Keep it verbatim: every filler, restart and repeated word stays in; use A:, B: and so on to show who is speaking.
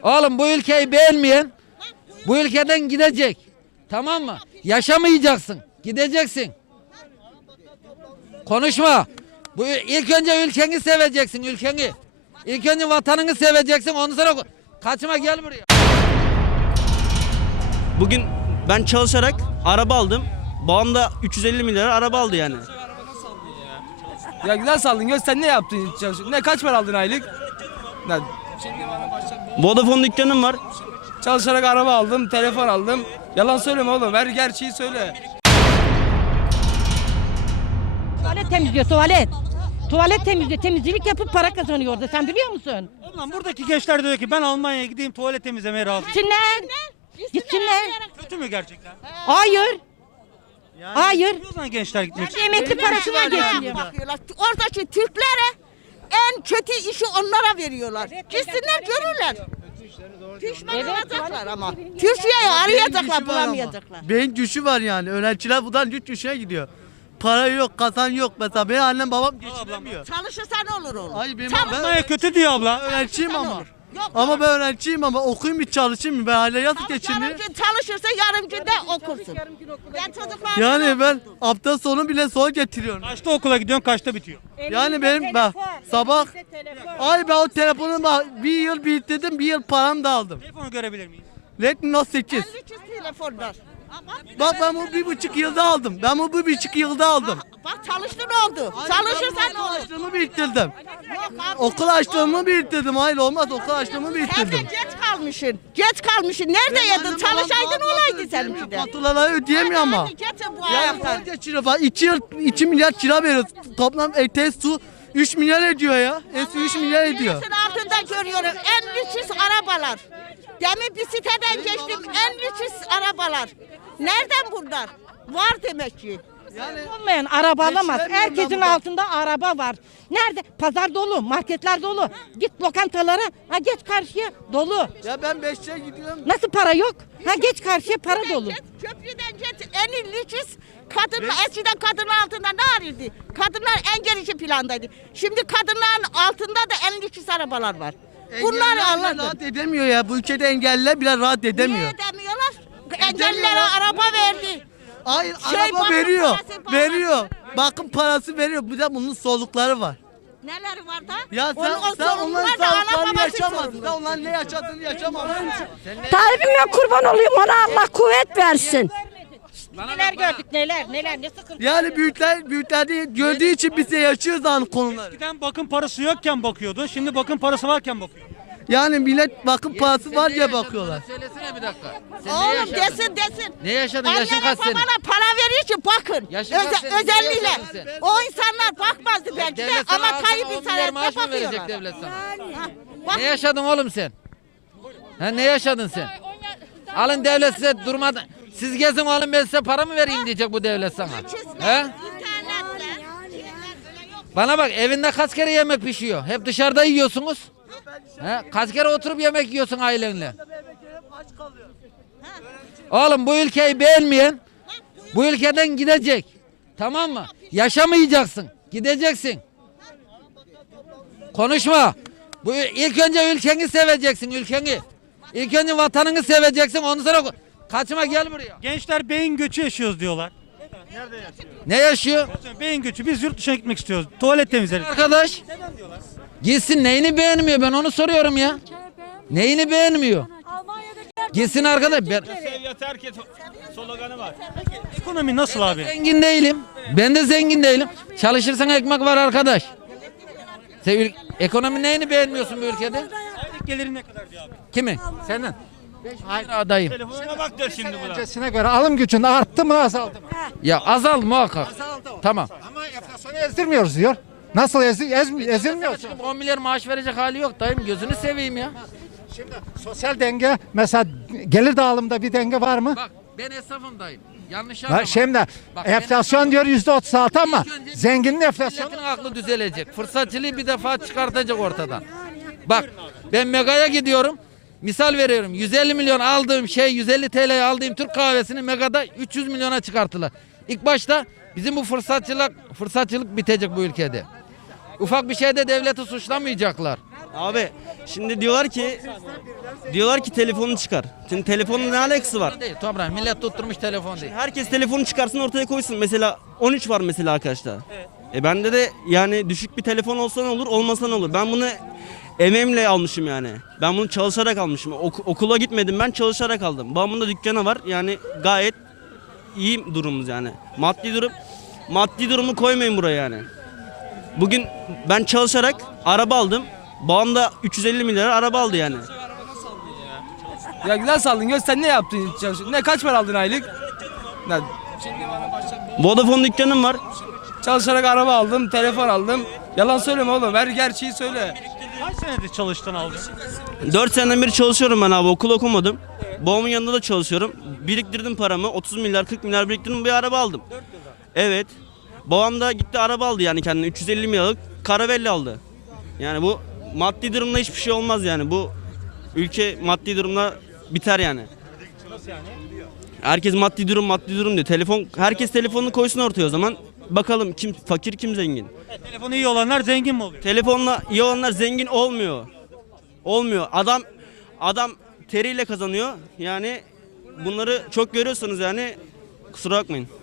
A: Oğlum bu ülkeyi beğenmeyen bu ülkeden gidecek. Tamam mı? Yaşamayacaksın. Gideceksin. Konuşma. Bu ilk önce ülkeni seveceksin, ülkeni. İlk önce vatanını seveceksin. Ondan sonra kaçma, gel buraya.
B: Bugün ben çalışarak araba aldım. Babam da üç yüz elli milyar araba aldı yani.
C: Ya güzel saldın. Göz sen ne yaptın? Çalışıyorsun? Ne kaç para aldın aylık? Ne?
B: Vodafone dükkanım var.
C: Çalışarak araba aldım, telefon aldım. Yalan söyleme oğlum. Ver gerçeği söyle.
D: Tuvalet temizliyor, tuvalet. Tuvalet temizliyor, temizlik yapıp para kazanıyor orada. Sen biliyor musun?
E: Ulan buradaki gençler diyor ki ben Almanya'ya gideyim tuvalet temizlemeye razıyım.
D: Gitsinler. Gitsinler.
E: Kötü mü gerçekten?
D: Hayır. Hayır.
E: O zaman gençler gitmek istiyor.
D: Emekli parası var geçiniyor.
F: Bakıyorlar. Oradaki Türklere en kötü işi onlara veriyorlar. Gitsinler görürler. Pişman olacaklar ama. Türkiye'yi arayacaklar, bulamayacaklar.
G: Beyin güçü var yani. Öğrenciler buradan yurt dışına gidiyor. Para yok, kazan yok mesela. Benim annem babam geçinemiyor.
F: Çalışırsan olur oğlum.
G: Ay benim
F: Çalış-
G: ben
E: Almanya kötü diyor abla.
G: öğrenciyim ama.
F: olur. Yok,
G: Ama ben öğrenciyim ama okuyayım mı çalışayım mı? Ben aile nasıl
F: Yarım
G: geçineyim?
F: gün çalışırsa yarım günde okursun. Ben çocuklarım
G: Yani ben hafta sonu bile zor getiriyorum.
E: Kaçta okula gidiyorsun, kaçta bitiyor?
G: Yani benim bak sabah ay ben o telefonu bak bir yıl biriktirdim, bir yıl param da aldım.
E: Telefonu görebilir miyiz?
G: Redmi Note sekiz.
F: elli çift telefonlar.
G: Bak ben bu bir buçuk yılda aldım. Ben bu bir buçuk yılda aldım.
F: Bak çalıştın oldu. Çalışırsan ne
G: Okul
F: olur?
G: açlığımı biriktirdim.
F: Yok abi.
G: Okul açlığımı biriktirdim. Hayır olmaz, okul açlığımı
F: Sen de
G: biriktirdim.
F: geç kalmışsın. Geç kalmışsın. Nerede yedin? Çalışaydın olaydı seninki de.
G: Faturaları ödeyemiyor ama.
F: Hadi getir bu
G: Yani
F: ayakları.
G: zor geçiriyor falan. iki yıl iki milyar kira veriyoruz. Toplam E su üç milyar ediyor ya. E su üç milyar ediyor.
F: Güneşin altında görüyorum en lüks arabalar. Demin bir siteden geçtim en lüks arabalar. Nereden bunlar? Var demek ki.
D: Olmayan araba alamaz.
G: Geçinemiyorum ben
D: Herkesin
G: burada.
D: altında araba var. Nerede? Pazar dolu, marketler dolu. Git lokantalara, ha geç karşıya dolu.
G: Ya ben beşte gidiyorum.
D: Nasıl para yok? Ha geç karşıya para dolu.
F: Geç, köprüden geç en lüks kadınlar eskiden kadınlar altında ne arıyordu? Kadınlar en gerici plandaydı. Şimdi kadınların altında da en lüks arabalar var. Bunlar
G: Engelliler bile
F: anladım.
G: rahat edemiyor ya. Bu ülkede engelliler bile rahat edemiyor.
F: Niye edemiyorlar? Engellilere araba verdi.
G: Hayır
F: Şey,
G: araba
F: bakım
G: veriyor.
F: parası, bakım
G: Veriyor. Bakım parası veriyor. Bir de bunun solukları var.
F: Neler var da?
G: Ya sen,
F: Onun- o
G: sen
F: sorunlar
G: onların
F: da ana
G: sağlıklarını
F: babası
G: yaşamadın.
F: sorumlu.
G: Sen onların ne yaşadığını yaşamadın.
H: Tayyip'ime kurban olayım, ona Allah kuvvet versin.
D: Neler gördük neler neler ne sıkıntı.
G: Yani büyükler büyüklerde gördüğü için biz de yaşıyoruz aynı konuları.
E: Eskiden bakım parası yokken bakıyordun. Şimdi bakım parası varken bakıyor.
G: Yani millet bakım parası var diye bakıyorlar.
A: Söylesene bir dakika. Sen ne
F: Oğlum
A: yaşadın?
F: desin desin.
A: Ne yaşadın? Yaşın
F: Annene
A: kaç senin?
F: babana para veriyor ki bakın.
A: Yaşın
F: Öze-
A: kaç senin? Ne
F: özelliğiyle.
A: yaşadın sen?
F: O insanlar bakmazdı belki de
A: Devlet sana
F: ama
A: alsana
F: Tayyip
A: on milyar
F: insanlar
A: maaş mı verecek
F: bakıyorlar.
A: devlet sana?
F: Ha, bak-
A: Ne yaşadın oğlum sen? Ha ne yaşadın sen? Alın devlet size durmadan. Siz gezin oğlum ben size para mı vereyim diyecek bu devlet sana. He?
F: İnternetle.
A: Bana bak evinde kaç kere yemek pişiyor? Hep dışarıda yiyorsunuz. He? Kaç kere oturup yemek yiyorsun ailenle? Oğlum bu ülkeyi beğenmeyen bu ülkeden gidecek. Tamam mı? Yaşamayacaksın. Gideceksin. Konuşma. Bu ilk önce ülkeni seveceksin, ülkeni. İlk önce vatanını seveceksin. Ondan sonra kaçma, gel buraya.
E: Gençler beyin göçü yaşıyoruz diyorlar.
A: Ne yaşıyor?
E: Beyin göçü. Biz yurt dışına gitmek istiyoruz. Tuvalet temizleriz.
A: Arkadaş gitsin, neyini beğenmiyor, ben onu soruyorum ya. Neyini beğenmiyor? Gitsin arkadaş. Ben
E: Ekonomi nasıl abi?
A: zengin değilim. Ben de zengin değilim. Çalışırsan ekmek var arkadaş. Sen ül- ekonomi neyini beğenmiyorsun bu ülkede?
E: Aylık gelirin ne kadar diyor abi?
A: Kimin? Senin. Hayır adayım.
E: Telefonuna bak der şimdi buna.
I: Öncesine göre alım gücün arttı mı azaldı mı?
A: Ya azal muhakkak. Tamam.
I: Ama enflasyonu ezdirmiyoruz diyor. Nasıl ezi, ez, ezilmiyorsun?
A: Çıkıp on milyar maaş verecek hali yok dayım, gözünü seveyim ya.
I: Şimdi sosyal denge mesela gelir dağılımında bir denge var mı?
A: Bak ben esnafım dayım. Yanlış
I: Ha,
A: anlama.
I: şimdi
A: Bak,
I: enflasyon diyor yüzde otuz altı ama
A: İlk önce
I: zenginin enflasyonu
A: milletin aklı düzelecek. Fırsatçılığı bir defa çıkartacak ortadan. Bak ben Mega'ya gidiyorum. Misal veriyorum. yüz elli milyon aldığım şey, yüz elli T L'ye aldığım Türk kahvesini Mega'da üç yüz milyona çıkarttılar. İlk başta bizim bu fırsatçılık fırsatçılık bitecek bu ülkede. Ufak bir şeyde devleti suçlamayacaklar.
B: Abi şimdi diyorlar ki diyorlar ki telefonunu çıkar. Şimdi telefonun ne alakası var?
A: Değil toprağım, millet tutturmuş telefon değil.
B: Herkes telefonu çıkarsın ortaya koysun. Mesela on üç var mesela arkadaşlar. E bende de yani düşük bir telefon olsa ne olur, olmasa ne olur? Ben bunu emeğimle almışım yani. Ben bunu çalışarak almışım. Ok- okula gitmedim, ben çalışarak aldım. Babamın da dükkanı var. Yani gayet iyi durumumuz yani. Maddi durum maddi durumu koymayın buraya yani. Bugün ben çalışarak araba aldım. Babam da üç yüz elli milyar araba aldı yani.
C: Ya güzel saldın. Göz sen ne yaptın çalışıyorsun? Ne kaç para aldın aylık? Ne,
B: Vodafone dükkanım var.
C: çalışarak araba aldım, telefon aldım. Yalan söyleme oğlum. Her gerçeği söyle.
E: Kaç senedir çalıştın aldın?
B: dört seneden beri çalışıyorum ben abi. Okul okumadım. Babamın yanında da çalışıyorum. Biriktirdim paramı. otuz milyar kırk milyar biriktirdim, bir araba aldım. Evet. Babam da gitti araba aldı yani kendine. üç yüz elli milyarlık Caravelle aldı. Yani bu maddi durumda hiçbir şey olmaz yani. Bu ülke maddi durumda biter yani. Herkes maddi durum maddi durum diyor. Telefon, herkes telefonunu koysun ortaya o zaman. Bakalım kim fakir kim zengin.
E: Telefonu iyi olanlar zengin mi oluyor?
B: Telefonla iyi olanlar zengin olmuyor. Olmuyor. Adam adam teriyle kazanıyor. Yani bunları çok görüyorsunuz yani. Kusura bakmayın.